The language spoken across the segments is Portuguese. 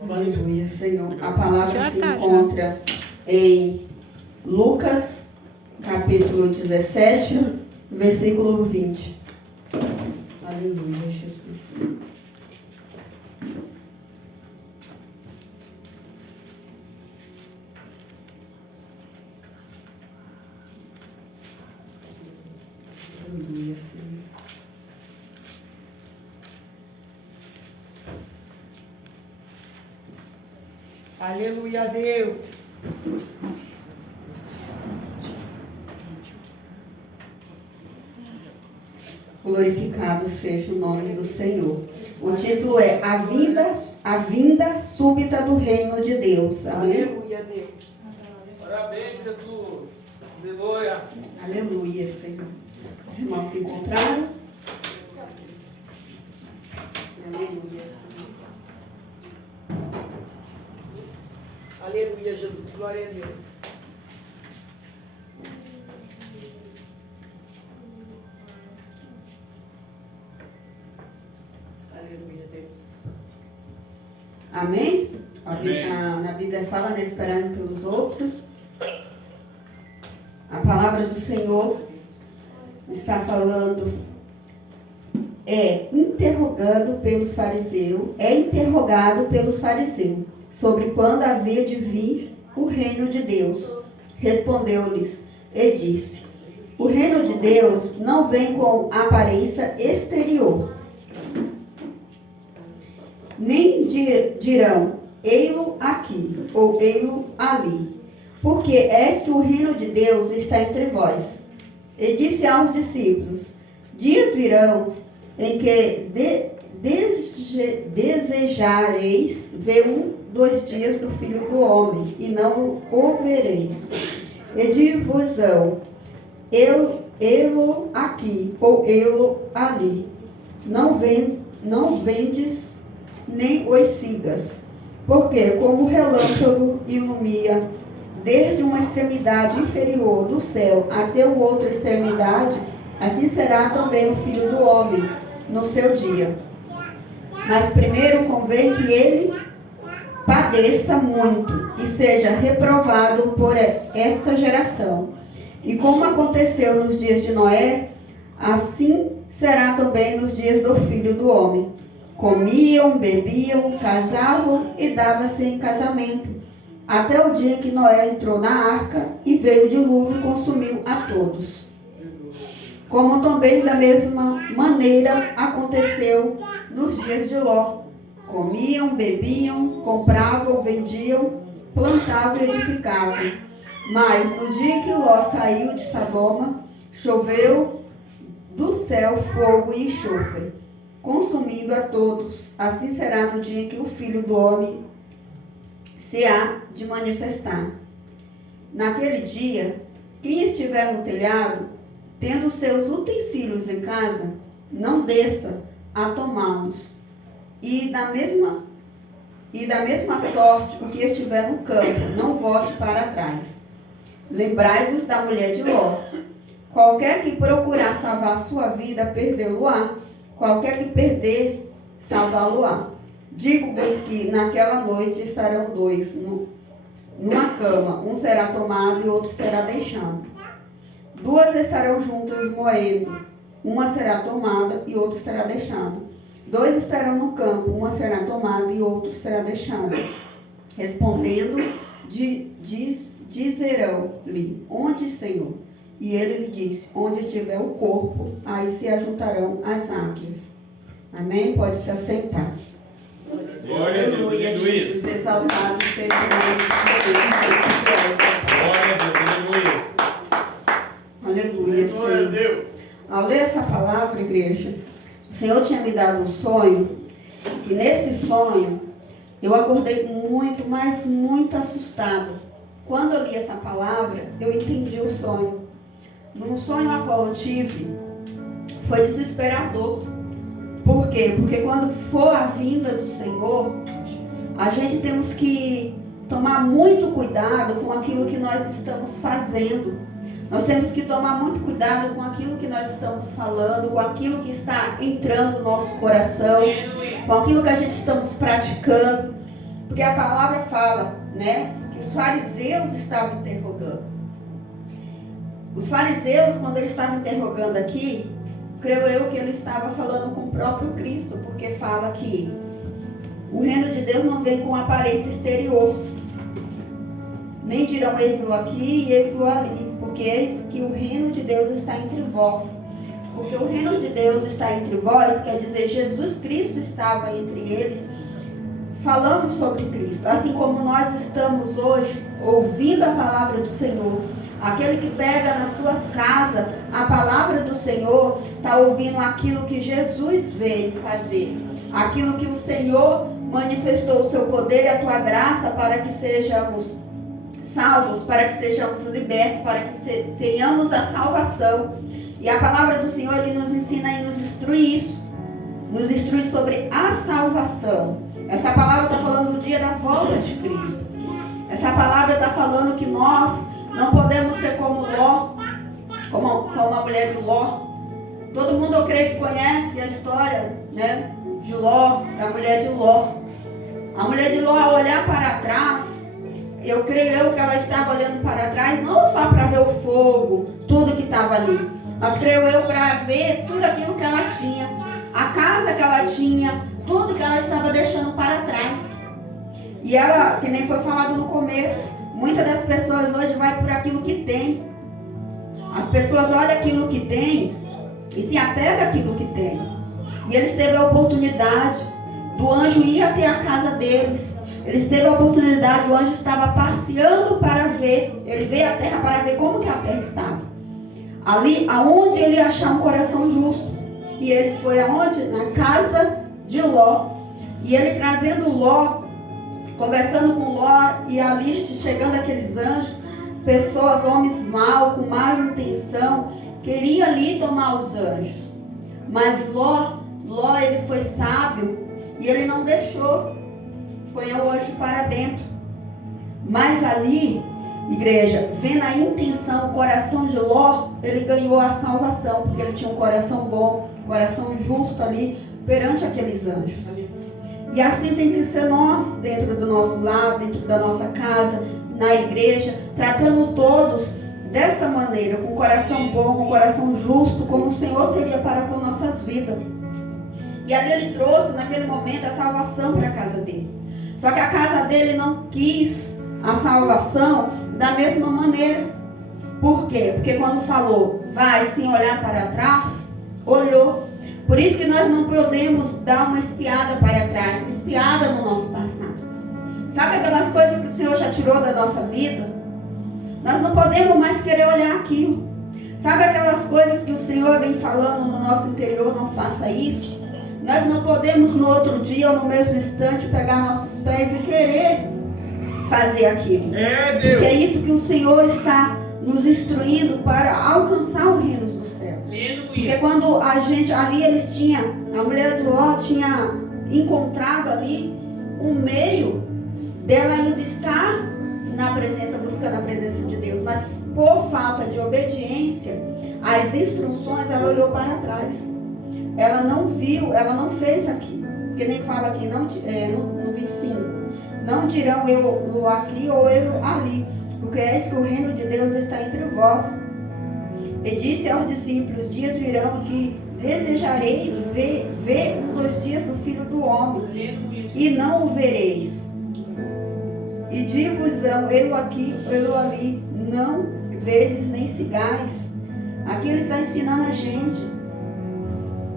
Aleluia, Senhor. A palavra se encontra em Lucas, capítulo 17, versículo 20. Aleluia, Jesus. Aleluia, Senhor. Aleluia a Deus. Glorificado seja o nome do Senhor. O título é A Vinda Súbita do Reino de Deus. Amém? Aleluia a Deus. Parabéns, Jesus. Aleluia. Aleluia, Senhor. Os irmãos se encontraram? Aleluia, Senhor. Aleluia, Jesus. Glória a Deus. Aleluia a Deus. Amém? Amém. Na Bíblia fala, né, esperando pelos outros. A palavra do Senhor está falando, interrogado pelos fariseus, sobre quando havia de vir o reino de Deus. Respondeu-lhes e disse: o reino de Deus não vem com aparência exterior, nem dirão, ei-lo aqui, ou ei-lo ali, porque eis que o reino de Deus está entre vós. E disse aos discípulos: dias virão em que desejareis ver dos dias do Filho do Homem, e não o vereis. E dir-vos-ão, ei-lo aqui, ou ei-lo ali. Não vendes, nem os sigas. Porque como o relâmpago ilumina desde uma extremidade inferior do céu até a outra extremidade, assim será também o Filho do Homem no seu dia. Mas primeiro convém que ele padeça muito e seja reprovado por esta geração. E como aconteceu nos dias de Noé, assim será também nos dias do Filho do Homem. Comiam, bebiam, casavam e davam-se em casamento, até o dia que Noé entrou na arca e veio o dilúvio e consumiu a todos. Como também da mesma maneira aconteceu nos dias de Ló. Comiam, bebiam, compravam, vendiam, plantavam e edificavam. Mas no dia que Ló saiu de Sodoma, choveu do céu fogo e enxofre, consumindo a todos. Assim será no dia em que o Filho do Homem se há de manifestar. Naquele dia, quem estiver no telhado, tendo seus utensílios em casa, não desça a tomá-los. E da mesma sorte, o que estiver no campo, não volte para trás. Lembrai-vos da mulher de Ló. Qualquer que procurar salvar sua vida, perdê-lo-á. Qualquer que perder, salvá-lo-á. Digo-vos que naquela noite estarão dois numa cama, um será tomado e outro será deixado. Duas estarão juntas moendo, uma será tomada e outra será deixada. Dois estarão no campo, uma será tomada e outro será deixado. Respondendo, dizerão-lhe: onde, Senhor? E ele lhe disse: onde estiver o corpo, aí se ajuntarão as águias. Amém? Pode se assentar. Glória a Deus. Aleluia, Jesus, exaltado seja o nome de Deus. Glória a Deus. Aleluia, Glória a Senhor. Deus. Ao ler essa palavra, igreja, o Senhor tinha me dado um sonho, e nesse sonho eu acordei muito, mas muito assustada. Quando eu li essa palavra, eu entendi o sonho. No sonho a qual eu tive, foi desesperador. Por quê? Porque quando for a vinda do Senhor, a gente temos que tomar muito cuidado com aquilo que nós estamos fazendo. Nós temos que tomar muito cuidado com aquilo que nós estamos falando, com aquilo que está entrando no nosso coração, com aquilo que a gente estamos praticando. Porque a palavra fala, né, que os fariseus estavam interrogando. Os fariseus, quando eles estavam interrogando aqui, creio eu que ele estava falando com o próprio Cristo, porque fala que o reino de Deus não vem com aparência exterior. Nem dirão eis-o aqui e eis-o ali, porque eis que o reino de Deus está entre vós. Porque o reino de Deus está entre vós, quer dizer, Jesus Cristo estava entre eles, falando sobre Cristo. Assim como nós estamos hoje ouvindo a palavra do Senhor, aquele que pega nas suas casas a palavra do Senhor, está ouvindo aquilo que Jesus veio fazer. Aquilo que o Senhor manifestou o seu poder e a tua graça para que sejamos salvos, para que sejamos libertos, para que tenhamos a salvação. E a palavra do Senhor, Ele nos ensina e nos instrui isso. Nos instrui sobre a salvação. Essa palavra está falando do dia da volta de Cristo. Essa palavra está falando que nós não podemos ser como Ló, como a mulher de Ló. Todo mundo, eu creio que conhece a história, né, de Ló, da mulher de Ló. A mulher de Ló, ao olhar para trás, eu creio que ela estava olhando para trás, não só para ver o fogo, tudo que estava ali, mas creio eu para ver tudo aquilo que ela tinha, a casa que ela tinha, tudo que ela estava deixando para trás. E ela, que nem foi falado no começo, muitas das pessoas hoje vai por aquilo que tem. As pessoas olham aquilo que tem e se apegam àquilo que tem. E eles teve a oportunidade do anjo ir até a casa deles. Eles teve a oportunidade, o anjo estava passeando para ver. Ele veio à terra para ver como que a terra estava. Ali, aonde ele ia achar um coração justo. E ele foi aonde? Na casa de Ló. E ele trazendo Ló, conversando com Ló, e ali chegando aqueles anjos, pessoas, homens maus, com más intenção, queria ali tomar os anjos. Mas Ló, ele foi sábio e ele não deixou. Põe o anjo para dentro. Mas ali, igreja, vendo a intenção, o coração de Ló, ele ganhou a salvação, porque ele tinha um coração bom, um coração justo ali, perante aqueles anjos. E assim tem que ser nós, dentro do nosso lar, dentro da nossa casa, na igreja, tratando todos desta maneira, com um coração bom, com um coração justo, como o Senhor seria para com nossas vidas. E ali ele trouxe, naquele momento, a salvação para a casa dele. Só que a casa dele não quis a salvação da mesma maneira. Por quê? Porque quando falou, vai sem olhar para trás, olhou. Por isso que nós não podemos dar uma espiada para trás, espiada no nosso passado. Sabe aquelas coisas que o Senhor já tirou da nossa vida? Nós não podemos mais querer olhar aquilo. Sabe aquelas coisas que o Senhor vem falando no nosso interior, não faça isso? Nós não podemos no outro dia ou no mesmo instante pegar nossos pés e querer fazer aquilo. Porque é isso que o Senhor está nos instruindo para alcançar o reino do céu. Porque quando a gente, ali eles tinham, a mulher do Ló tinha encontrado ali um meio dela ainda estar na presença, buscando a presença de Deus. Mas por falta de obediência às instruções, ela olhou para trás. Ela não viu, ela não fez aquilo. Porque nem fala aqui, não, no 25. Não dirão eu aqui ou eu ali, porque é que o reino de Deus está entre vós. E disse aos discípulos, dias virão que desejareis ver um dos dias do Filho do Homem, e não o vereis. E dir-vos-ão, eu aqui, eu ali, não vedes nem sigais. Aqui ele está ensinando a gente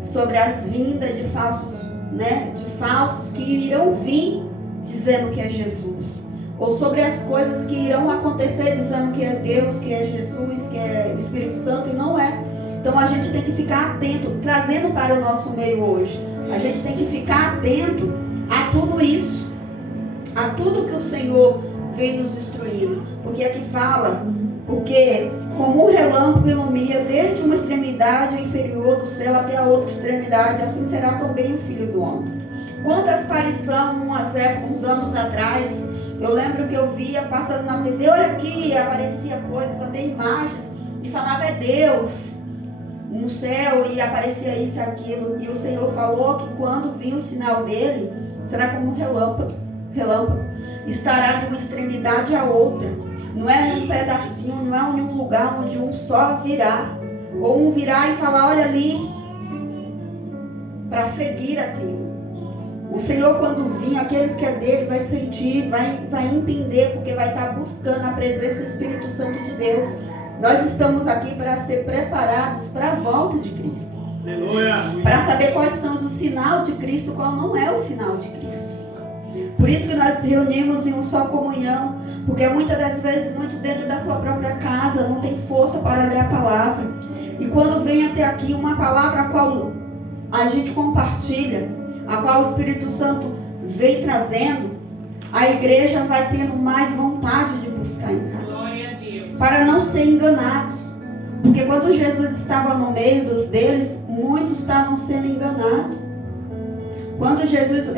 sobre as vindas de falsos, né, de falsos que irão vir dizendo que é Jesus, ou sobre as coisas que irão acontecer dizendo que é Deus, que é Jesus, que é o Espírito Santo, e não é. Então a gente tem que ficar atento, trazendo para o nosso meio hoje, a gente tem que ficar atento a tudo isso, a tudo que o Senhor vem nos instruindo, porque aqui fala, porque como um relâmpago ilumina desde uma extremidade inferior do céu até a outra extremidade, assim será também o Filho do Homem. Quantas aparições, uns anos atrás, eu lembro que eu via passando na TV, olha aqui, aparecia coisas, até imagens, e falava é Deus no céu, e aparecia isso e aquilo, e o Senhor falou que quando vir o sinal dele, será como um relâmpago. relâmpago, estará de uma extremidade à outra. Não é num pedacinho, não é em um lugar onde um só virá. Ou um virá e falar, olha ali, para seguir aquilo. O Senhor, quando vir, aqueles que é dele, vai sentir, vai entender, porque vai estar buscando a presença do Espírito Santo de Deus. Nós estamos aqui para ser preparados para a volta de Cristo. Para saber quais são os sinais de Cristo, qual não é o sinal de Cristo. Por isso que nós nos reunimos em uma só comunhão, porque muitas das vezes, muitos dentro da sua própria casa, não tem força para ler a palavra. E quando vem até aqui uma palavra a qual a gente compartilha, a qual o Espírito Santo vem trazendo, a igreja vai tendo mais vontade de buscar em casa. Glória a Deus. Para não ser enganados. Porque quando Jesus estava no meio dos deles, muitos estavam sendo enganados. Quando Jesus,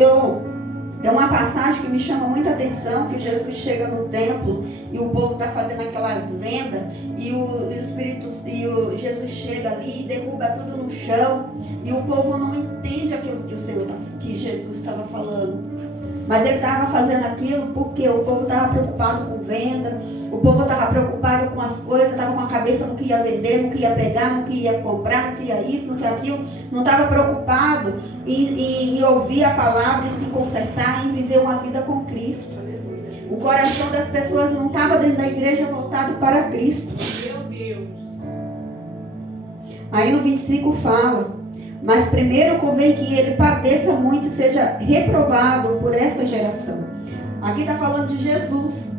tem uma passagem que me chama muita atenção, que Jesus chega no templo e o povo está fazendo aquelas vendas e Jesus chega ali e derruba tudo no chão e o povo não entende aquilo que Jesus estava falando. Mas ele estava fazendo aquilo porque o povo estava preocupado com venda, o povo estava preocupado com as coisas, estava com a cabeça no que ia vender, no que ia pegar, no que ia comprar, no que ia isso, no que aquilo. Não estava preocupado em ouvir a palavra, em se consertar, em viver uma vida com Cristo. O coração das pessoas não estava dentro da igreja voltado para Cristo. Meu Deus. Aí no 25 fala: mas primeiro convém que ele padeça muito e seja reprovado por esta geração. Aqui está falando de Jesus.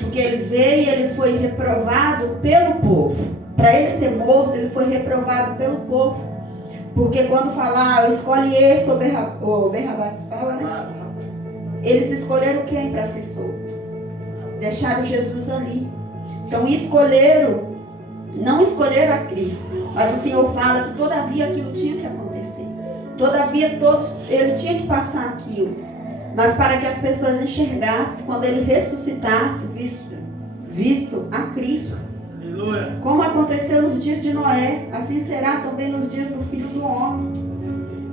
Porque ele veio e ele foi reprovado pelo povo. Para ele ser morto, ele foi reprovado pelo povo. Porque quando falar, escolhe esse ou Barrabás, fala, né? Eles escolheram quem para ser solto? Deixaram Jesus ali. Então não escolheram a Cristo. Mas o Senhor fala que todavia aquilo tinha que acontecer. Todavia ele tinha que passar aquilo. Mas para que as pessoas enxergassem, quando ele ressuscitasse, visto a Cristo. Aleluia. Como aconteceu nos dias de Noé, assim será também nos dias do Filho do Homem.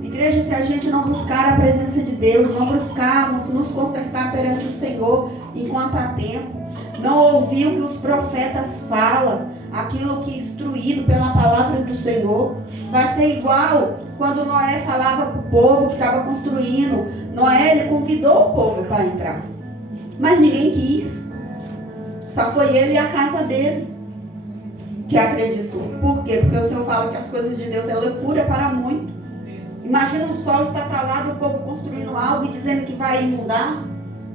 Igreja, se a gente não buscar a presença de Deus, não buscarmos nos consertar perante o Senhor enquanto há tempo, não ouvir o que os profetas falam, aquilo que é instruído pela palavra do Senhor, vai ser igual quando Noé falava para o povo que estava construindo. Noé, ele convidou o povo para entrar, mas ninguém quis. Só foi ele e a casa dele que acreditou. Por quê? Porque o Senhor fala que as coisas de Deus é loucura para muito. Imagina o sol estatalado e o povo construindo algo e dizendo que vai inundar.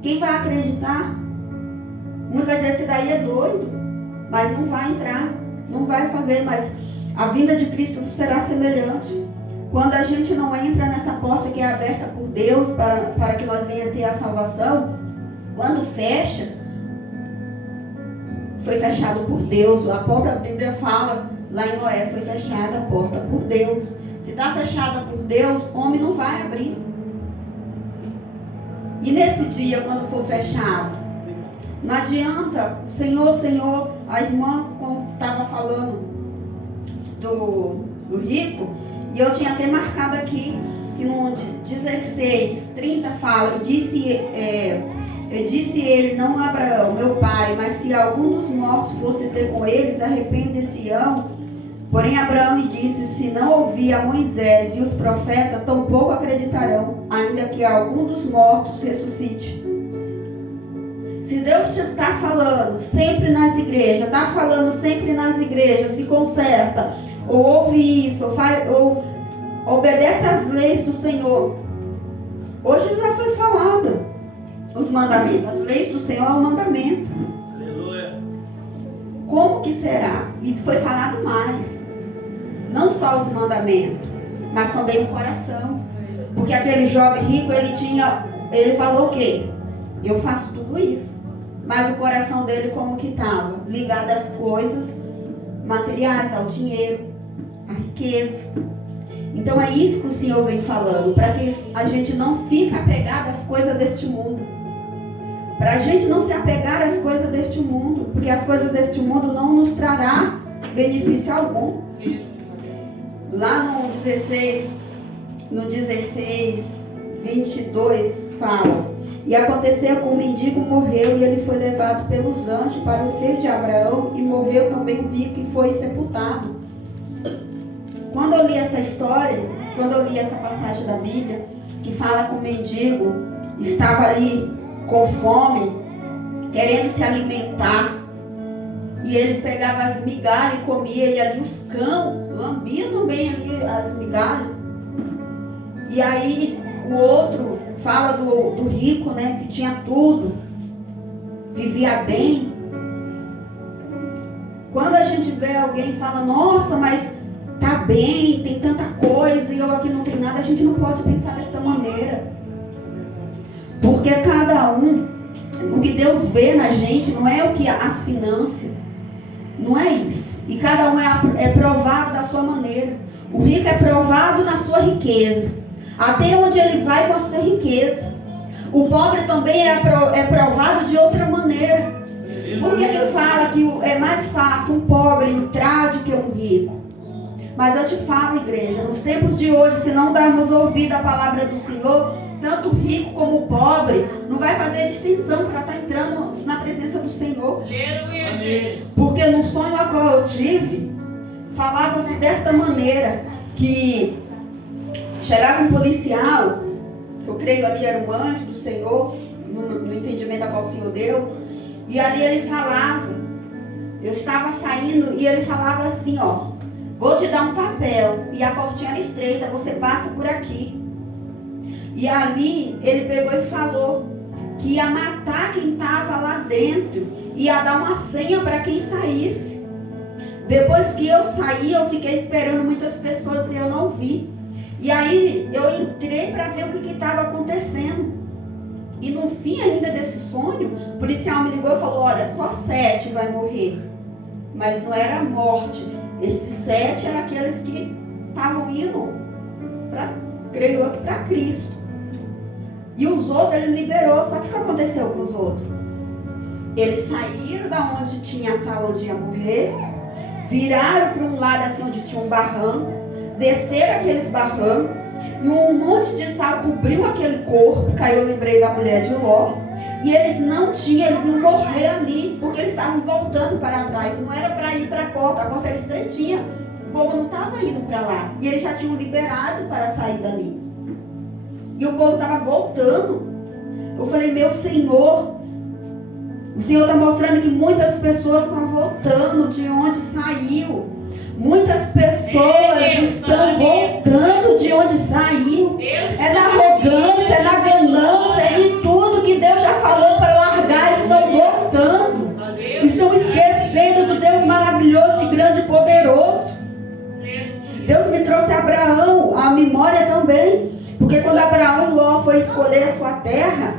Quem vai acreditar? Um vai dizer, esse daí é doido, mas não vai entrar, não vai fazer. Mas a vinda de Cristo será semelhante. Quando a gente não entra nessa porta que é aberta por Deus para que nós venhamos ter a salvação, quando fecha, foi fechado por Deus. A própria Bíblia fala lá em Noé, foi fechada a porta por Deus. Se está fechada por Deus, o homem não vai abrir. E nesse dia, quando for fechado, não adianta, Senhor, a irmã estava falando do rico, e eu tinha até marcado aqui, que no 16:30 fala, e disse ele, não Abraão, meu pai, mas se algum dos mortos fosse ter com eles, arrepender-se-ão. Porém Abraão lhe disse, se não ouvir a Moisés e os profetas, tampouco acreditarão, ainda que algum dos mortos ressuscite. Se Deus está falando sempre nas igrejas, se conserta, ou ouve isso, ou obedece às leis do Senhor. Hoje já foi falado os mandamentos. As leis do Senhor é um mandamento. Aleluia. Como que será? E foi falado mais. Não só os mandamentos, mas também o coração. Porque aquele jovem rico, ele falou o quê? Eu faço tudo isso. Mas o coração dele como que estava? Ligado às coisas materiais, ao dinheiro, à riqueza. Então é isso que o Senhor vem falando, para que a gente não fique apegado às coisas deste mundo. Para a gente não se apegar às coisas deste mundo, porque as coisas deste mundo não nos trará benefício algum. Lá no 16:22 fala, E aconteceu que o mendigo morreu e ele foi levado pelos anjos para o seio de Abraão, e morreu também o rico e foi sepultado. Quando eu li essa história, quando eu li essa passagem da Bíblia, que fala que o mendigo estava ali com fome, querendo se alimentar, e ele pegava as migalhas e comia, e ali os cães lambiam também ali as migalhas. E aí o outro fala do rico, né, que tinha tudo, vivia bem. Quando a gente vê alguém e fala, nossa, mas tá bem, tem tanta coisa e eu aqui não tenho nada, a gente não pode pensar desta maneira. Porque cada um, o que Deus vê na gente não é o que as finanças, não é isso. E cada um é provado da sua maneira. O rico é provado na sua riqueza, até onde ele vai com a sua riqueza. O pobre também é provado de outra maneira. Por que ele fala que é mais fácil um pobre entrar do que um rico? Mas eu te falo, igreja, nos tempos de hoje, se não darmos ouvido à palavra do Senhor, tanto o rico como o pobre não vai fazer distinção para estar entrando na presença do Senhor. Porque no sonho a qual eu tive, falava-se desta maneira, que chegava um policial, que eu creio ali era um anjo do Senhor, no entendimento a qual o Senhor deu, e ali ele falava, eu estava saindo e ele falava assim, ó, vou te dar um papel, e a portinha era estreita, você passa por aqui. E ali ele pegou e falou que ia matar quem estava lá dentro, ia dar uma senha para quem saísse. Depois que eu saí, eu fiquei esperando muitas pessoas e eu não vi. E aí eu entrei para ver o que estava acontecendo. E no fim ainda desse sonho, o policial me ligou e falou, olha, só 7 vai morrer. Mas não era morte. Esses 7 eram aqueles que estavam indo, creio eu, para Cristo. E os outros ele liberou. Só que o que aconteceu com os outros? Eles saíram da onde tinha a sala onde ia morrer, viraram para um lado assim onde tinha um barranco, desceram aqueles barrancos, e um monte de sal cobriu aquele corpo, que aí eu lembrei da mulher de Ló, e eles não tinham, eles iam morrer ali, porque eles estavam voltando para trás, não era para ir para a porta era estreitinha, o povo não estava indo para lá, e eles já tinham liberado para sair dali, e o povo estava voltando. Eu falei, meu Senhor, o Senhor está mostrando que muitas pessoas estão voltando de onde saiu. Muitas pessoas estão voltando de onde saiu. É na arrogância, é na ganância, é em tudo que Deus já falou para largar. Estão voltando. Estão esquecendo do Deus maravilhoso e grande e poderoso. Deus me trouxe Abraão, a memória também. Porque quando Abraão e Ló foi escolher a sua terra,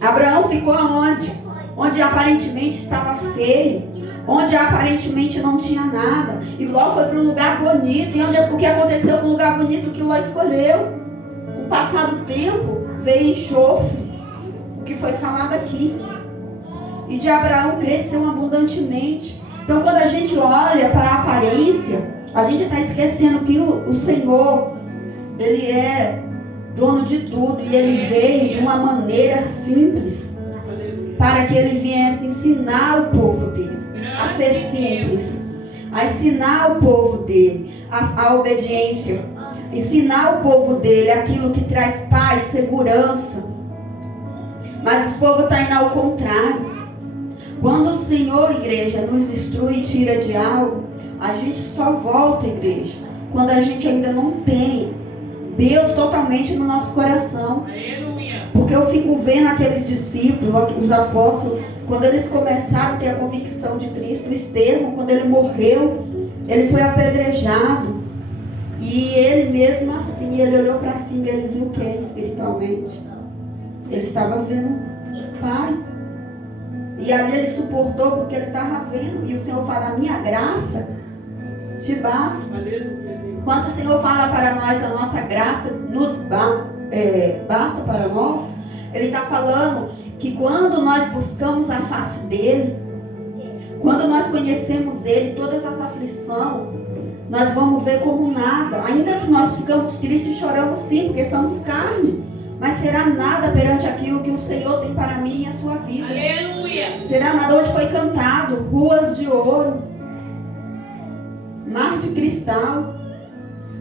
Abraão ficou aonde? Onde aparentemente estava feio, onde aparentemente não tinha nada. E Ló foi para um lugar bonito. E o que aconteceu com o lugar bonito que Ló escolheu? Com o passar do tempo, veio enxofre, o que foi falado aqui. E de Abraão cresceu abundantemente. Então quando a gente olha para a aparência, a gente está esquecendo que o Senhor, Ele é dono de tudo. E Ele veio de uma maneira simples, para que Ele viesse ensinar o povo dele a ser simples, a ensinar o povo dele a obediência, ensinar o povo dele aquilo que traz paz, segurança. Mas o povo está indo ao contrário. Quando o Senhor, igreja, nos instrui e tira de algo, a gente só volta, igreja, quando a gente ainda não tem Deus totalmente no nosso coração. Porque eu fico vendo aqueles discípulos, os apóstolos, quando eles começaram a ter a convicção de Cristo. Estevão, quando ele morreu, ele foi apedrejado. E ele mesmo assim, ele olhou para cima e ele viu quem espiritualmente? Ele estava vendo o Pai. E ali ele suportou porque ele estava vendo. E o Senhor fala, a minha graça te basta. Quando o Senhor fala para nós, a nossa graça nos basta para nós, Ele está falando que quando nós buscamos a face dEle, quando nós conhecemos Ele, todas as aflições, nós vamos ver como nada. Ainda que nós ficamos tristes e choramos sim, porque somos carne. Mas será nada perante aquilo que o Senhor tem para mim e a sua vida. Aleluia. Será nada. Hoje foi cantado, ruas de ouro, mar de cristal.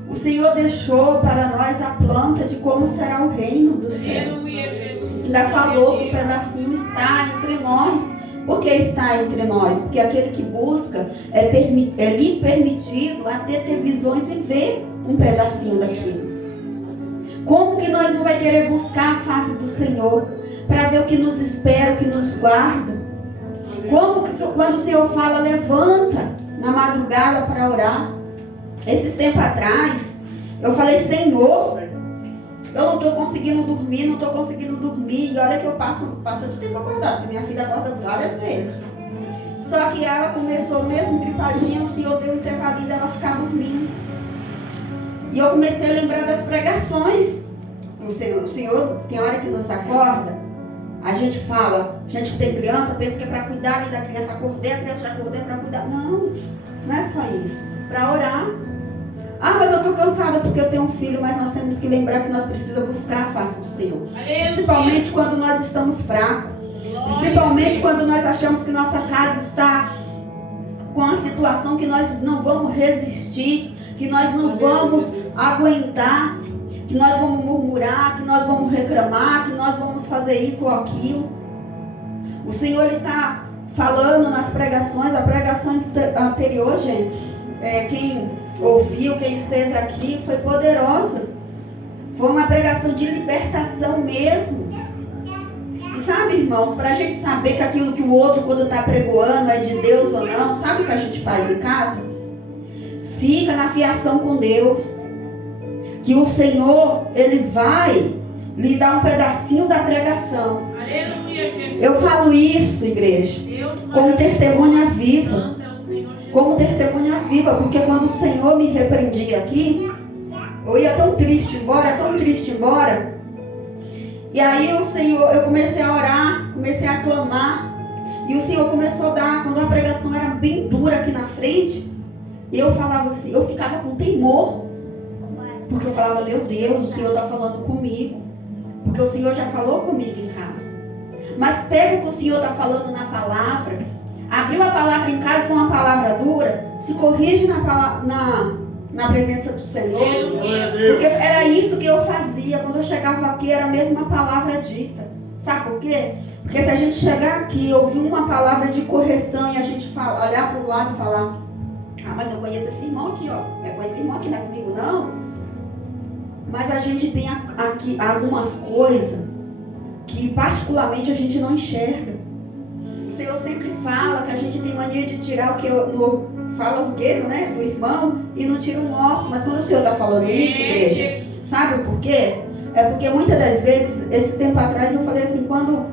O Senhor deixou para nós a planta de como será o reino do céu. Aleluia, Jesus. Ainda falou que o pedacinho está entre nós. Por que está entre nós? Porque aquele que busca é lhe permitido até ter visões e ver um pedacinho daquilo. Como que nós não vai querer buscar a face do Senhor para ver o que nos espera, o que nos guarda? Como que quando o Senhor fala, levanta na madrugada para orar? Esses tempos atrás, eu falei, Senhor, eu não estou conseguindo dormir, e olha que eu passo de tempo acordado, porque minha filha acorda várias vezes. Só que ela começou mesmo gripadinha, o Senhor deu um intervalinho dela ficar dormindo. E eu comecei a lembrar das pregações. O Senhor tem hora que nos acorda, a gente fala, gente que tem criança, pensa que é para cuidar ali da criança, acordei, a criança já acordei para cuidar. Não é só isso, para orar. Ah, mas eu estou cansada porque eu tenho um filho, mas nós temos que lembrar que nós precisamos buscar a face do Senhor. Principalmente quando nós estamos fracos. Principalmente quando nós achamos que nossa casa está com uma situação que nós não vamos resistir, que nós não vamos aguentar, que nós vamos murmurar, que nós vamos reclamar, que nós vamos fazer isso ou aquilo. O Senhor está falando nas pregações, a pregação anterior, gente, quem ouviu, quem esteve aqui, foi poderosa. Foi uma pregação de libertação mesmo. E sabe, irmãos, para a gente saber que aquilo que o outro, quando está pregoando, é de Deus ou não, sabe o que a gente faz em casa? Fica na fiação com Deus. Que o Senhor, Ele vai lhe dar um pedacinho da pregação. Aleluia, Jesus. Eu falo isso, igreja, como testemunha viva. Como testemunha viva, porque quando o Senhor me repreendia aqui, eu ia tão triste embora. E aí o Senhor, eu comecei a orar, comecei a clamar, e o Senhor começou a dar, quando a pregação era bem dura aqui na frente, eu falava assim, eu ficava com temor, porque eu falava, meu Deus, o Senhor está falando comigo, porque o Senhor já falou comigo em casa. Mas pega o que o Senhor está falando na palavra, abriu a palavra em casa com uma palavra dura, se corrige na presença do Senhor. Porque era isso que eu fazia. Quando eu chegava aqui, era a mesma palavra dita. Sabe por quê? Porque se a gente chegar aqui e ouvir uma palavra de correção e a gente olhar para o lado e falar, ah, mas eu conheço esse irmão aqui, ó. É com esse irmão aqui, não é comigo não. Mas a gente tem aqui algumas coisas que particularmente a gente não enxerga. O Senhor sempre fala que a gente tem mania de tirar o que fala o quê, né, do irmão e não tira o nosso. Mas quando o Senhor está falando isso, igreja, sabe por quê? É porque muitas das vezes, esse tempo atrás eu falei assim, quando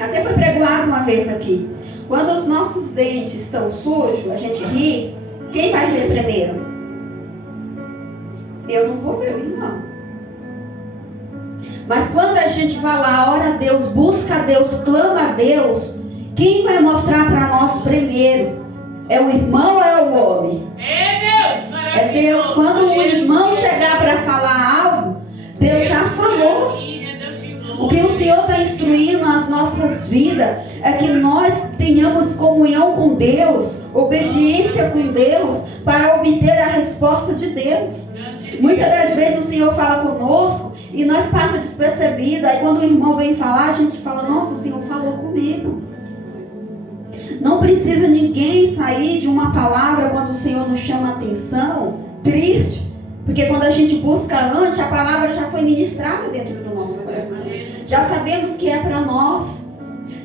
até foi pregoado uma vez aqui, quando os nossos dentes estão sujos, a gente ri, quem vai ver primeiro? Eu não vou ver o irmão. Mas quando a gente vai lá, ora a Deus, busca a Deus, clama a Deus, quem vai mostrar para nós primeiro? É o irmão ou é o homem? É Deus, maravilhoso. É Deus. Quando o irmão chegar para falar algo, Deus já falou. O que o Senhor está instruindo nas nossas vidas é que nós tenhamos comunhão com Deus, obediência com Deus, para obter a resposta de Deus. Muitas das vezes o Senhor fala conosco e nós passa despercebido. Aí quando o irmão vem falar, a gente fala, nossa, o Senhor falou comigo. Não precisa ninguém sair de uma palavra quando o Senhor nos chama a atenção, triste. Porque quando a gente busca antes, a palavra já foi ministrada dentro do nosso coração. Já sabemos que é para nós.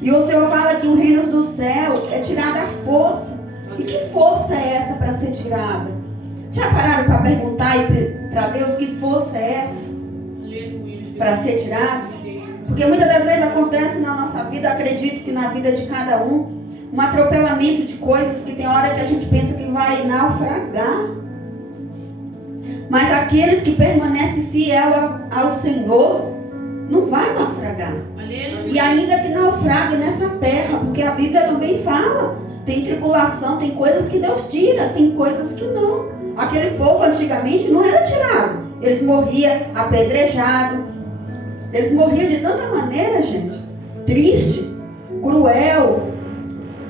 E o Senhor fala que o reino do céu é tirada a força. E que força é essa para ser tirada? Já pararam para perguntar para Deus que força é essa para ser tirada? Porque muitas das vezes acontece na nossa vida, acredito que na vida de cada um atropelamento de coisas que tem hora que a gente pensa que vai naufragar. Mas aqueles que permanecem fiel ao Senhor não vai naufragar. E ainda que naufrague nessa terra, porque a Bíblia também fala, tem tribulação, tem coisas que Deus tira, tem coisas que não. Aquele povo antigamente não era tirado. Eles morriam apedrejados, Eles morriam de tanta maneira, gente. Triste, cruel.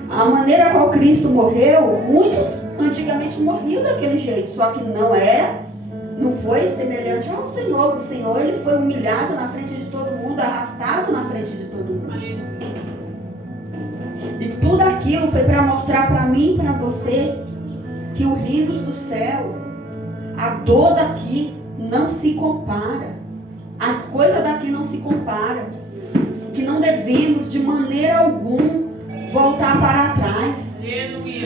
A maneira qual Cristo morreu, muitos antigamente morriam daquele jeito. Só que não foi semelhante ao Senhor. O Senhor, ele foi humilhado na frente de todo mundo, arrastado na frente de todo mundo. E tudo aquilo foi para mostrar para mim e para você que o reino do céu, a dor daqui não se compara. As coisas daqui não se comparam. Que não devemos de maneira alguma voltar para trás.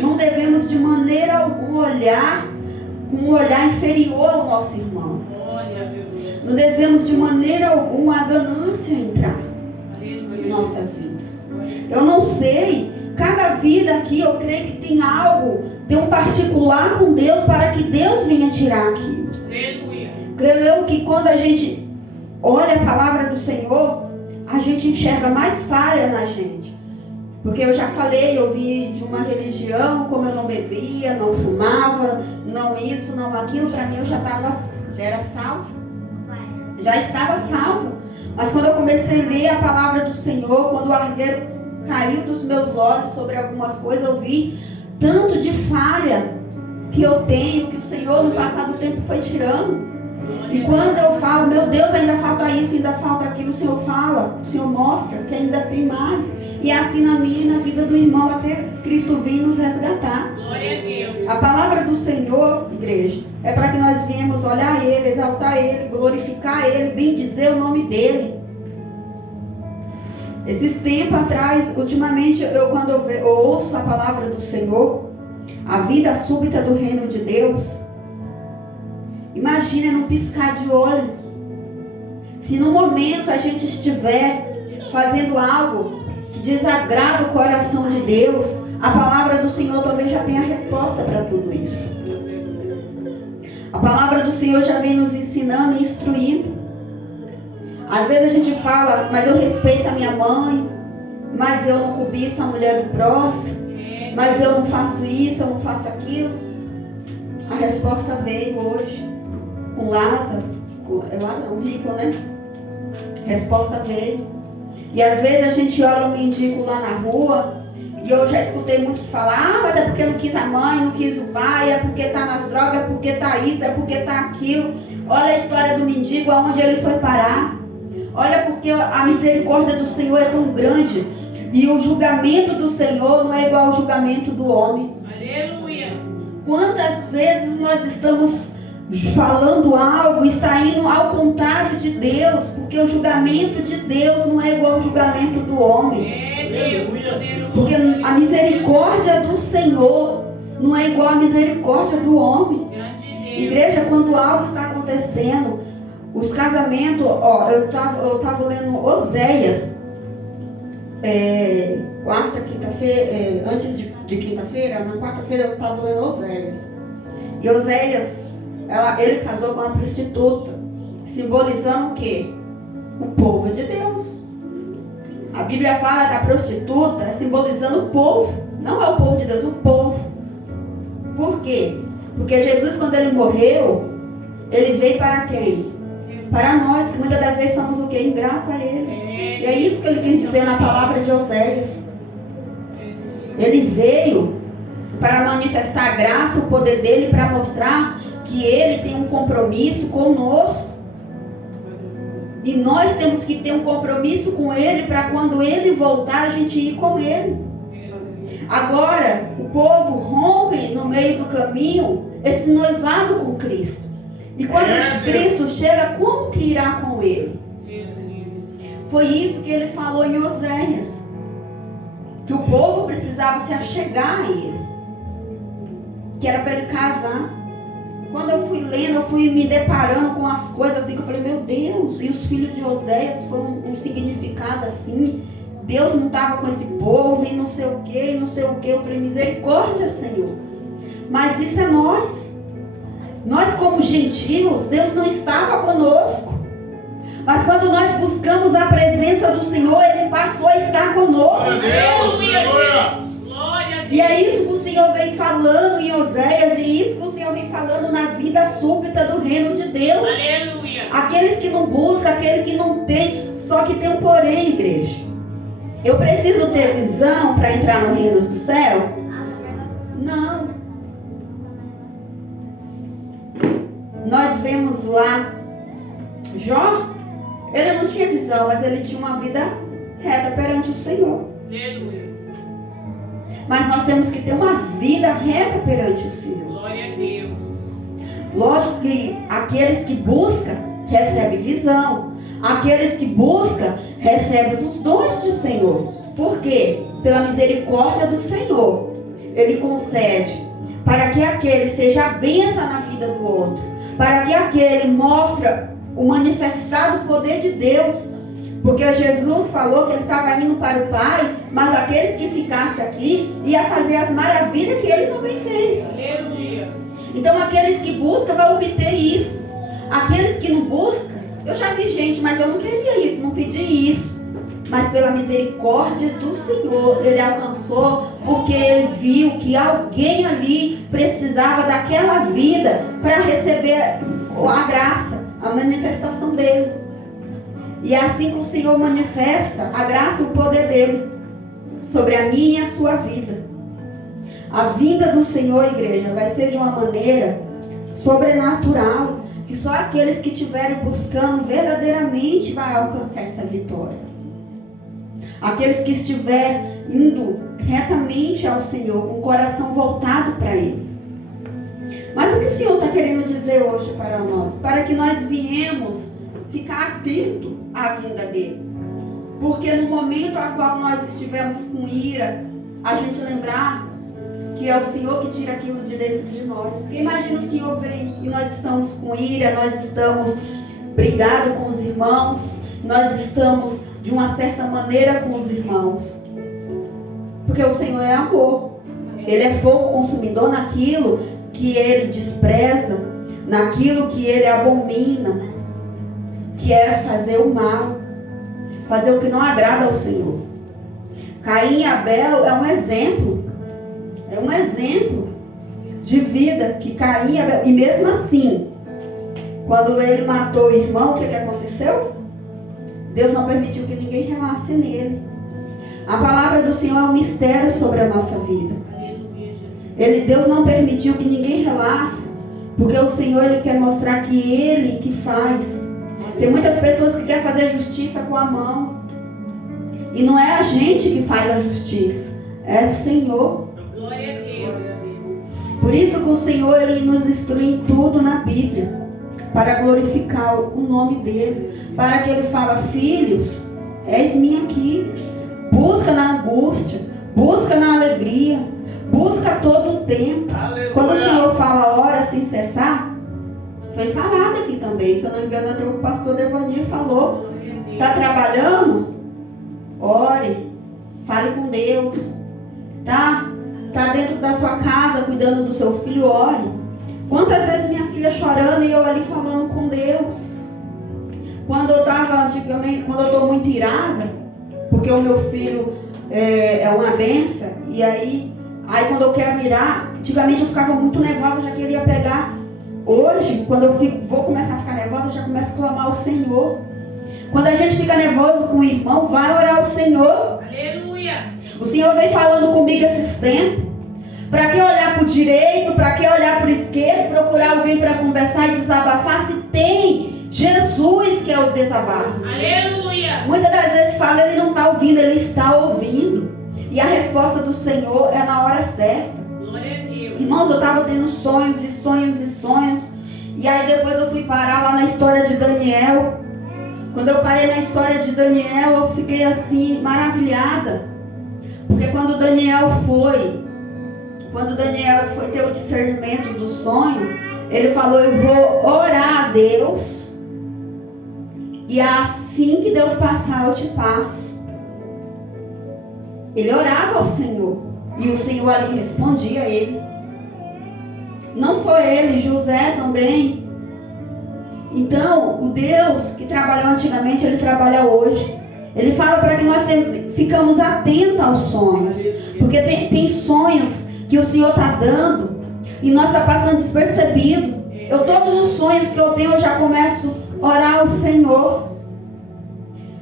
Não devemos de maneira alguma olhar com um olhar inferior ao nosso irmão. Não devemos de maneira alguma a ganância entrar em nossas vidas. Eu não sei, cada vida aqui eu creio que tem algo, tem um particular com Deus para que Deus venha tirar aquilo. Creio eu que quando a gente olha a palavra do Senhor, a gente enxerga mais falha na gente. Porque eu já falei, eu vim de uma religião, como eu não bebia, não fumava, não isso, não aquilo, para mim eu já era salvo. Já estava salvo. Mas quando eu comecei a ler a palavra do Senhor, quando o argueiro caiu dos meus olhos sobre algumas coisas, eu vi tanto de falha que eu tenho, que o Senhor no passado do tempo foi tirando. E quando eu falo, meu Deus, ainda falta isso, ainda falta aquilo, o Senhor fala, o Senhor mostra que ainda tem mais. E é assim na minha e na vida do irmão, até Cristo vir nos resgatar. Glória a Deus. A palavra do Senhor, igreja, é para que nós venhamos olhar Ele, exaltar Ele, glorificar Ele, bendizer o nome dEle. Esses tempos atrás, ultimamente, quando eu ouço a palavra do Senhor, a vida súbita do reino de Deus, imagina num piscar de olho. Se no momento a gente estiver fazendo algo que desagrada o coração de Deus, a palavra do Senhor também já tem a resposta para tudo isso. A palavra do Senhor já vem nos ensinando e instruindo. Às vezes a gente fala, mas eu respeito a minha mãe, mas eu não cobiço a mulher do próximo, mas eu não faço isso, eu não faço aquilo. A resposta veio hoje com Lázaro, o rico, né? A resposta veio. E às vezes a gente olha um mendigo lá na rua, e eu já escutei muitos falar, mas é porque não quis a mãe, não quis o pai, é porque está nas drogas, é porque está isso, é porque está aquilo. Olha a história do mendigo, aonde ele foi parar. Olha porque a misericórdia do Senhor é tão grande, e o julgamento do Senhor não é igual ao julgamento do homem. Aleluia. Quantas vezes nós estamos falando algo, está indo ao contrário de Deus, porque o julgamento de Deus não é igual ao julgamento do homem. Porque a misericórdia do Senhor não é igual à misericórdia do homem. Igreja, quando algo está acontecendo, os casamentos, eu estava lendo Oséias, quarta, quinta-feira, antes de quinta-feira, na quarta-feira eu estava lendo Oséias. E Oséias, ele casou com uma prostituta, simbolizando o quê? O povo de Deus. A Bíblia fala que a prostituta é simbolizando o povo, não é o povo de Deus, o povo. Por quê? Porque Jesus, quando ele morreu, ele veio para quem? Para nós, que muitas das vezes somos o quê? Ingrato a ele. E é isso que ele quis dizer na palavra de Oséias. Ele veio para manifestar a graça, o poder dele, para mostrar que ele tem um compromisso conosco. E nós temos que ter um compromisso com ele, para quando ele voltar, a gente ir com ele. Agora, o povo rompe no meio do caminho esse noivado com Cristo. E quando Cristo chega, como que irá com ele? Foi isso que ele falou em Oséias. Que o povo precisava se achegar a ele. Que era para ele casar. Quando eu fui lendo, eu fui me deparando com as coisas assim, que eu falei, meu Deus, e os filhos de Oséias foi um significado assim. Deus não estava com esse povo, e não sei o que, e não sei o que. Eu falei, misericórdia, Senhor. Mas isso é nós. Nós como gentios, Deus não estava conosco. Mas quando nós buscamos a presença do Senhor, Ele passou a estar conosco. Aleluia, Jesus. Glória a Deus. E é isso que o Senhor vem falando em Oséias, e isso que o Senhor vem falando na vida súbita do reino de Deus. Aleluia. Aqueles que não buscam, aquele que não tem. Só que tem um porém, igreja. Eu preciso ter visão para entrar no reino do céu? Não. Nós vemos lá Jó, ele não tinha visão, mas ele tinha uma vida reta perante o Senhor. Aleluia. Mas nós temos que ter uma vida reta perante o Senhor. Glória a Deus. Lógico que aqueles que buscam recebem visão. Aqueles que buscam recebem os dons do Senhor. Por quê? Pela misericórdia do Senhor. Ele concede para que aquele seja a bênção na vida do outro. Para que aquele mostre o manifestado poder de Deus. Porque Jesus falou que ele estava indo para o Pai, mas aqueles que ficassem aqui iam fazer as maravilhas que ele também fez. Aleluia. Então aqueles que buscam vão obter isso. Aqueles que não buscam, eu já vi gente, mas eu não queria isso, não pedi isso. Mas pela misericórdia do Senhor, ele alcançou, porque ele viu que alguém ali precisava daquela vida para receber a graça, a manifestação dele. E é assim que o Senhor manifesta a graça e o poder dele sobre a minha e a sua vida. A vinda do Senhor, igreja, vai ser de uma maneira sobrenatural, que só aqueles que estiverem buscando verdadeiramente vai alcançar essa vitória. Aqueles que estiverem indo retamente ao Senhor, com o coração voltado para Ele. Mas o que o Senhor está querendo dizer hoje para nós? Para que nós viemos ficar atento à vinda dele. Porque no momento a qual nós estivermos com ira, a gente lembrar que é o Senhor que tira aquilo de dentro de nós. Porque imagina o Senhor vem e nós estamos com ira, nós estamos brigados com os irmãos, nós estamos de uma certa maneira com os irmãos. Porque o Senhor é amor. Ele é fogo consumidor naquilo que ele despreza, naquilo que ele abomina, que é fazer o mal, fazer o que não agrada ao Senhor. Caim e Abel é um exemplo de vida que Caim e Abel, e mesmo assim, quando ele matou o irmão, o que aconteceu? Deus não permitiu que ninguém relasse nele. A palavra do Senhor é um mistério sobre a nossa vida. Deus não permitiu que ninguém relasse, porque o Senhor ele quer mostrar que Ele que faz. Tem muitas pessoas que querem fazer justiça com a mão, e não é a gente que faz a justiça, é o Senhor. Glória a Deus. Por isso que o Senhor ele nos instrui em tudo na Bíblia, para glorificar o nome dele, para que ele fala: filhos, és minha aqui. Busca na angústia, busca na alegria, busca todo o tempo. Aleluia. Quando o Senhor fala ora sem cessar, foi falado aqui também, se eu não me engano até o pastor Devanir falou. Está trabalhando? Ore, fale com Deus. Tá dentro da sua casa cuidando do seu filho, ore. Quantas vezes minha filha chorando e eu ali falando com Deus. Quando eu estava antigamente, quando eu estou muito irada, porque o meu filho é uma benção, e aí quando eu quero mirar, antigamente eu ficava muito nervosa, já queria pegar. Hoje, quando eu vou começar a ficar nervosa, eu já começo a clamar ao Senhor. Quando a gente fica nervoso com o irmão, vai orar ao Senhor. Aleluia. O Senhor vem falando comigo esses tempos. Para que olhar para o direito, para que olhar para o esquerdo, procurar alguém para conversar e desabafar, se tem Jesus que é o desabafo. Aleluia. Muitas das vezes fala, ele não está ouvindo, ele está ouvindo. E a resposta do Senhor é na hora certa. Glória a Deus. Irmãos, eu estava tendo sonhos e sonhos e sonhos. E aí depois eu fui parar lá na história de Daniel. Quando eu parei na história de Daniel, eu fiquei assim, maravilhada. Porque quando Daniel foi ter o discernimento do sonho, ele falou: eu vou orar a Deus, e assim que Deus passar, eu te passo. Ele orava ao Senhor, e o Senhor ali respondia a ele. Não só ele, José também. Então, o Deus que trabalhou antigamente, ele trabalha hoje. Ele fala para que nós ficamos atentos aos sonhos, porque tem sonhos que o Senhor está dando e nós está passando despercebido. Todos os sonhos que eu tenho, eu já começo orar ao Senhor.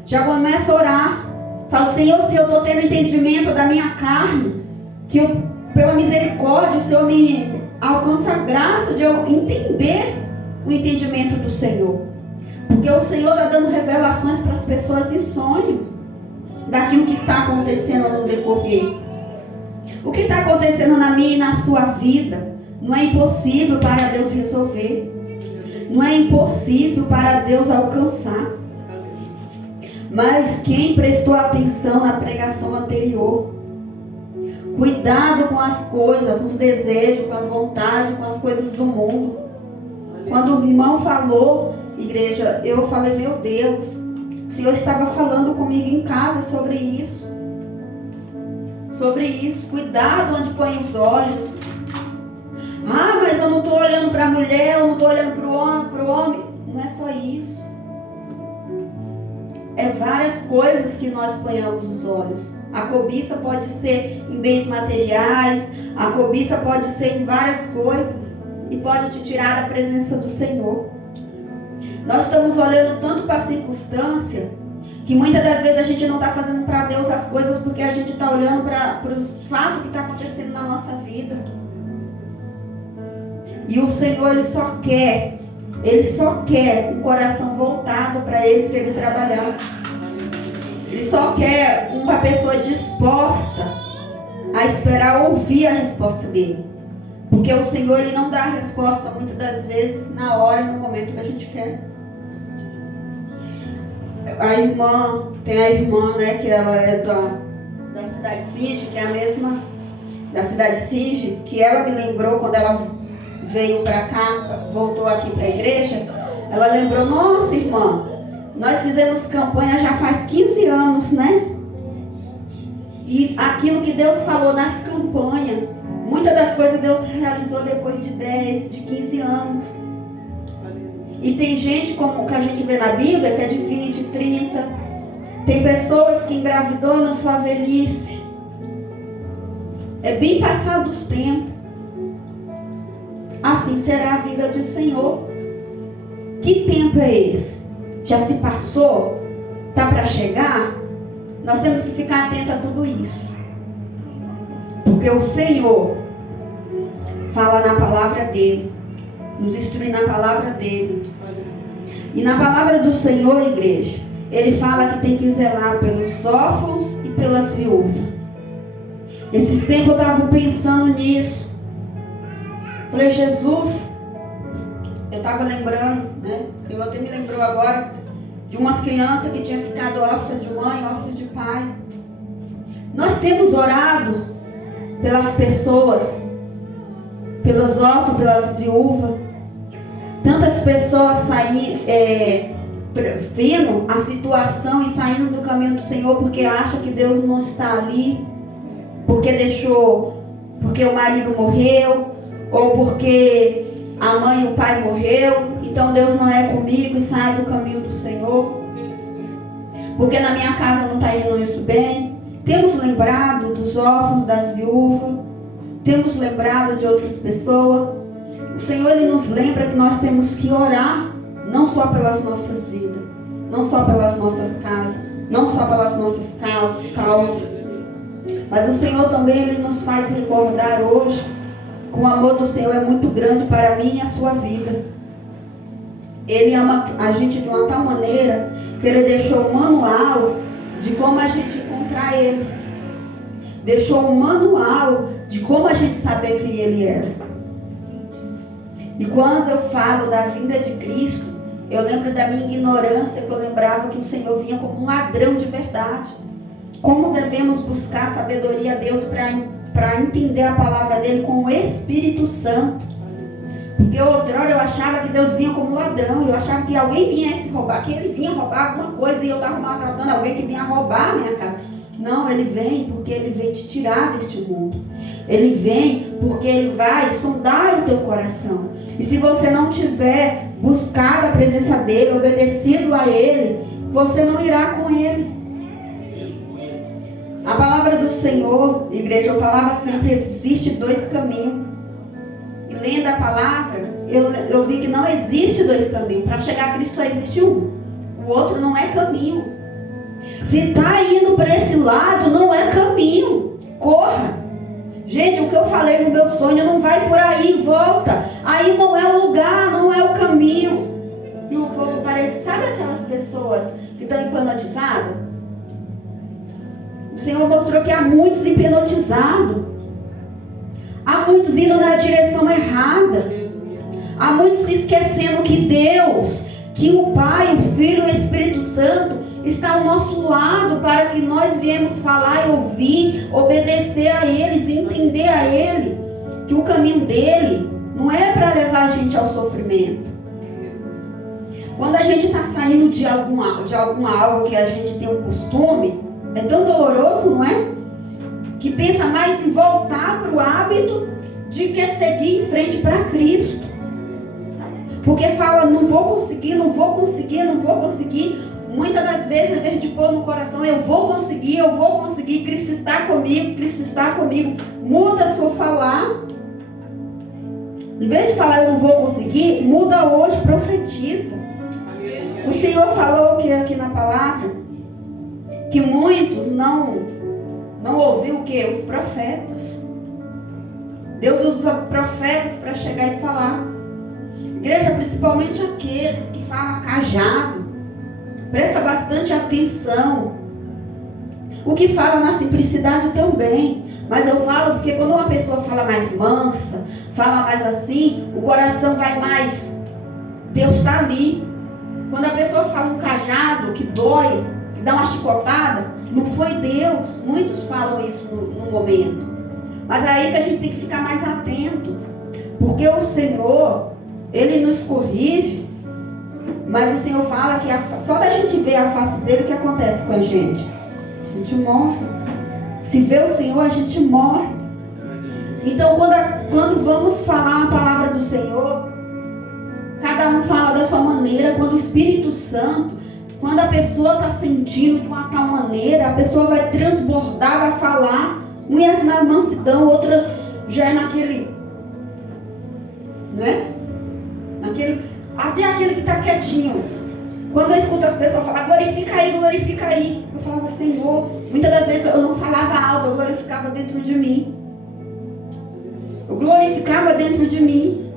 Já começa a orar. Fala, Senhor, se eu estou tendo entendimento da minha carne, que eu, pela misericórdia, o Senhor me alcança a graça de eu entender o entendimento do Senhor. Porque o Senhor está dando revelações para as pessoas em sonho daquilo que está acontecendo no decorrer. O que está acontecendo na minha e na sua vida não é impossível para Deus resolver. Não é impossível para Deus alcançar. Mas quem prestou atenção na pregação anterior, cuidado com as coisas, com os desejos, com as vontades, com as coisas do mundo. Quando o irmão falou, igreja, eu falei, meu Deus, o Senhor estava falando comigo em casa sobre isso. Sobre isso, cuidado onde põe os olhos. Ah, mas eu não estou olhando para a mulher, eu não estou olhando para o homem. Não é só isso. É várias coisas que nós ponhamos os olhos. A cobiça pode ser em bens materiais, a cobiça pode ser em várias coisas e pode te tirar da presença do Senhor. Nós estamos olhando tanto para a circunstância que muitas das vezes a gente não está fazendo para Deus as coisas porque a gente está olhando para os fatos que estão acontecendo na nossa vida. E o Senhor, Ele só quer um coração voltado para Ele trabalhar. Ele só quer uma pessoa disposta a esperar ouvir a resposta dele. Porque o Senhor, Ele não dá a resposta muitas das vezes na hora e no momento que a gente quer. Tem a irmã, né, que ela é da cidade Singe, que é a mesma da cidade Singe, que ela me lembrou quando ela veio para cá, voltou aqui para a igreja. Ela lembrou, nossa irmã, nós fizemos campanha já faz 15 anos, né? E aquilo que Deus falou nas campanhas, muitas das coisas Deus realizou depois de 10, de 15 anos. E tem gente, como que a gente vê na Bíblia, que é de 20, 30. Tem pessoas que engravidou na sua velhice. É bem passado os tempos. Assim será a vida do Senhor. Que tempo é esse? Já se passou? Está para chegar? Nós temos que ficar atentos a tudo isso. Porque o Senhor fala na palavra dele, nos instrui na palavra dele. E na palavra do Senhor, igreja, Ele fala que tem que zelar pelos órfãos e pelas viúvas. Esses tempos eu estava pensando nisso. Falei, Jesus, eu estava lembrando, né? O Senhor até me lembrou agora de umas crianças que tinham ficado órfãs de mãe, órfãs de pai. Nós temos orado pelas pessoas, pelas órfãs, pelas viúvas. Tantas pessoas vendo a situação e saindo do caminho do Senhor porque acha que Deus não está ali, porque o marido morreu, ou porque a mãe e o pai morreu, então Deus não é comigo e sai do caminho do Senhor. Porque na minha casa não está indo isso bem. Temos lembrado dos órfãos, das viúvas, temos lembrado de outras pessoas. O Senhor, Ele nos lembra que nós temos que orar, não só pelas nossas vidas, não só pelas nossas casas, não só pelas nossas causas, mas o Senhor também, Ele nos faz recordar hoje que o amor do Senhor é muito grande para mim e a sua vida. Ele ama a gente de uma tal maneira que Ele deixou um manual de como a gente encontrar Ele. Deixou um manual de como a gente saber quem Ele era. E quando eu falo da vinda de Cristo, eu lembro da minha ignorância, que eu lembrava que o Senhor vinha como um ladrão de verdade. Como devemos buscar sabedoria a Deus para entender a palavra dele com o Espírito Santo. Porque outrora eu achava que Deus vinha como ladrão, eu achava que alguém vinha se roubar, que Ele vinha roubar alguma coisa e eu estava maltratando alguém que vinha roubar a minha casa. Não, Ele vem porque Ele vem te tirar deste mundo. Ele vem porque Ele vai sondar o teu coração. E se você não tiver buscado a presença dEle, obedecido a Ele, você não irá com Ele. A palavra do Senhor, igreja, eu falava sempre, existe dois caminhos. E lendo a palavra, eu vi que não existe dois caminhos. Para chegar a Cristo só existe um. O outro não é caminho. Se está indo para esse lado, não é caminho. Corra. Gente, o que eu falei no meu sonho, não vai por aí, volta. Aí não é o lugar, não é o caminho. E o povo parece, sabe aquelas pessoas que estão hipnotizadas? O Senhor mostrou que há muitos hipnotizados. Há muitos indo na direção errada. Há muitos se esquecendo que Deus, que o Pai, o Filho e o Espírito Santo está ao nosso lado para que nós viemos falar e ouvir, obedecer a eles, entender a Ele, que o caminho dele não é para levar a gente ao sofrimento. Quando a gente está saindo de alguma algo que a gente tem um costume, é tão doloroso, não é? Que pensa mais em voltar para o hábito de que seguir em frente para Cristo. Porque fala, não vou conseguir. Muitas das vezes, em vez de pôr no coração, eu vou conseguir, Cristo está comigo. Muda a sua falar. Em vez de falar, eu não vou conseguir, muda hoje, profetiza. O Senhor falou que aqui na palavra, que muitos não ouviu o quê? Os profetas. Deus usa profetas para chegar e falar. Igreja, principalmente aqueles que falam cajado, presta bastante atenção. O que fala na simplicidade também. Mas eu falo porque quando uma pessoa fala mais mansa, fala mais assim, o coração vai mais. Deus está ali. Quando a pessoa fala um cajado que dói, que dá uma chicotada, não foi Deus. Muitos falam isso no momento. Mas é aí que a gente tem que ficar mais atento. Porque o Senhor, Ele nos corrige. Mas o Senhor fala que só da gente ver a face dele, o que acontece com a gente? A gente morre. Se vê o Senhor, a gente morre. Então, quando vamos falar a palavra do Senhor, cada um fala da sua maneira. Quando o Espírito Santo, quando a pessoa está sentindo de uma tal maneira, a pessoa vai transbordar, vai falar. Umas na mansidão, outra já é naquele, não é? Até aquele que está quietinho. Quando eu escuto as pessoas falar, glorifica aí. Eu falava, Senhor, muitas das vezes eu não falava alto, eu glorificava dentro de mim.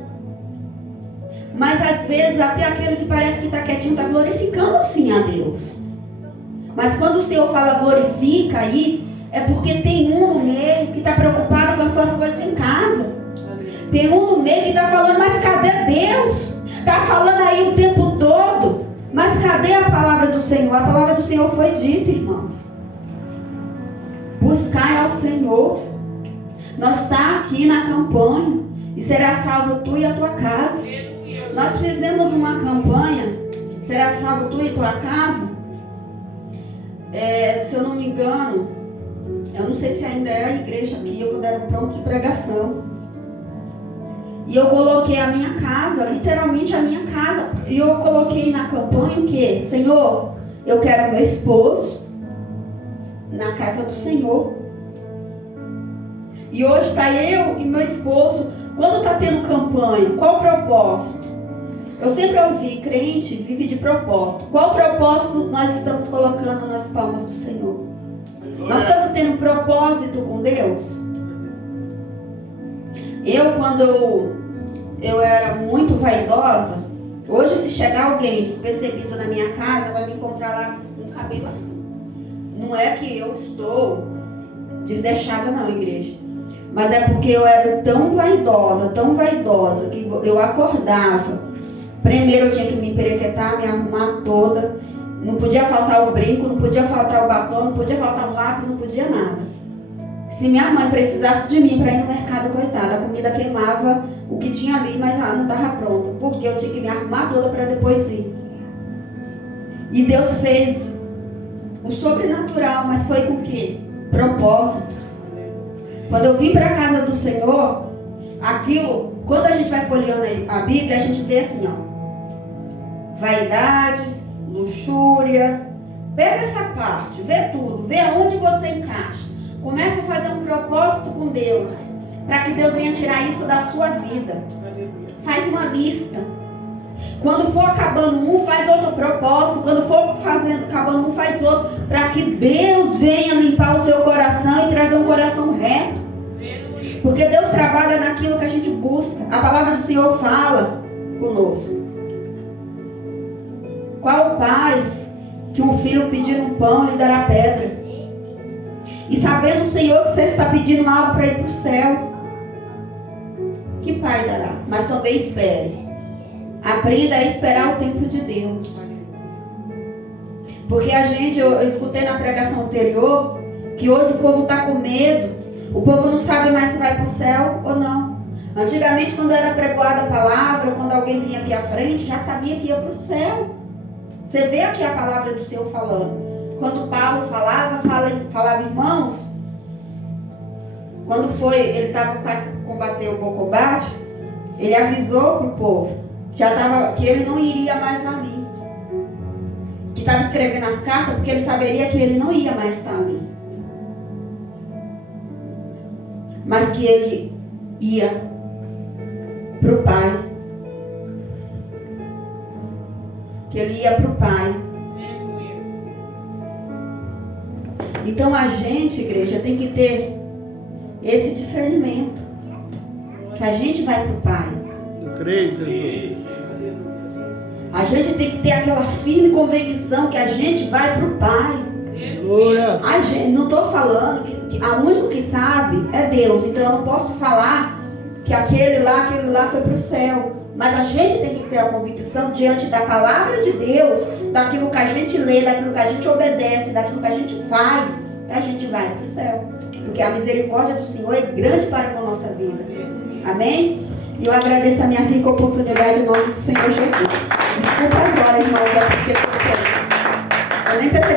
Mas às vezes até aquele que parece que está quietinho está glorificando sim a Deus. Mas quando o Senhor fala glorifica aí, é porque tem um no meio que está preocupado com as suas coisas em casa. Tem um no meio que está falando, mas cadê Deus? Está falando aí o tempo todo, mas cadê a palavra do Senhor? A palavra do Senhor foi dita, irmãos. Buscai ao Senhor. Nós estamos aqui na campanha e será salvo tu e a tua casa. Nós fizemos uma campanha, será salvo tu e tua casa. Se eu não me engano, eu não sei se ainda era a igreja aqui, quando era o pronto de pregação. E eu coloquei a minha casa, literalmente a minha casa. E eu coloquei na campanha o quê? Senhor, eu quero meu esposo na casa do Senhor. E hoje está eu e meu esposo. Quando está tendo campanha, qual o propósito? Eu sempre ouvi, crente vive de propósito. Qual propósito nós estamos colocando nas palmas do Senhor? Nós estamos tendo propósito com Deus? Quando eu era muito vaidosa, hoje se chegar alguém despercebido na minha casa, vai me encontrar lá com o cabelo assim. Não é que eu estou desdeixada não, igreja. Mas é porque eu era tão vaidosa, que eu acordava. Primeiro eu tinha que me emperequetar, me arrumar toda. Não podia faltar o brinco, não podia faltar o batom, não podia faltar um lápis, não podia nada. Se minha mãe precisasse de mim para ir no mercado, coitada, a comida queimava o que tinha ali, mas ela não estava pronta. Porque eu tinha que me arrumar toda para depois ir. E Deus fez o sobrenatural, mas foi com o quê? Propósito. Quando eu vim para a casa do Senhor, aquilo, quando a gente vai folheando a Bíblia, a gente vê assim, ó, vaidade, luxúria. Pega essa parte, vê tudo, vê aonde você encaixa. Começa a fazer um propósito com Deus, para que Deus venha tirar isso da sua vida. faz uma lista. Quando for acabando um, faz outro propósito. Quando for acabando um, faz outro. Para que Deus venha limpar o seu coração e trazer um coração reto. Porque Deus trabalha naquilo que a gente busca. A palavra do Senhor fala conosco. Qual o pai que um filho pedindo um pão lhe dará pedra? E sabendo o Senhor que você está pedindo algo para ir para o céu, que pai dará? Mas também espere. Aprenda a esperar o tempo de Deus. Porque eu escutei na pregação anterior que hoje o povo está com medo. O povo não sabe mais se vai para o céu ou não. Antigamente, quando era pregoada a palavra, quando alguém vinha aqui à frente, já sabia que ia para o céu. Você vê aqui a palavra do Senhor falando. Quando Paulo falava, irmãos, quando ele estava quase combater o bom combate, ele avisou para o povo que ele não iria mais ali. Que estava escrevendo as cartas porque ele saberia que ele não ia mais estar ali. Mas que ele ia para o Pai. Que ele ia para o Pai. Então a gente, igreja, tem que ter esse discernimento. Que a gente vai para o Pai. Eu creio, Jesus. A gente tem que ter aquela firme convicção que a gente vai para o Pai. Glória. A gente, não estou falando que a único que sabe é Deus. Então eu não posso falar que aquele lá foi para o céu. Mas a gente tem que ter a convicção diante da palavra de Deus, daquilo que a gente lê, daquilo que a gente obedece, daquilo que a gente faz, que a gente vai para o céu. Porque a misericórdia do Senhor é grande para com a nossa vida. Amém? E eu agradeço a minha rica oportunidade em nome do Senhor Jesus. Desculpa as horas, irmãos, é porque eu nem percebi.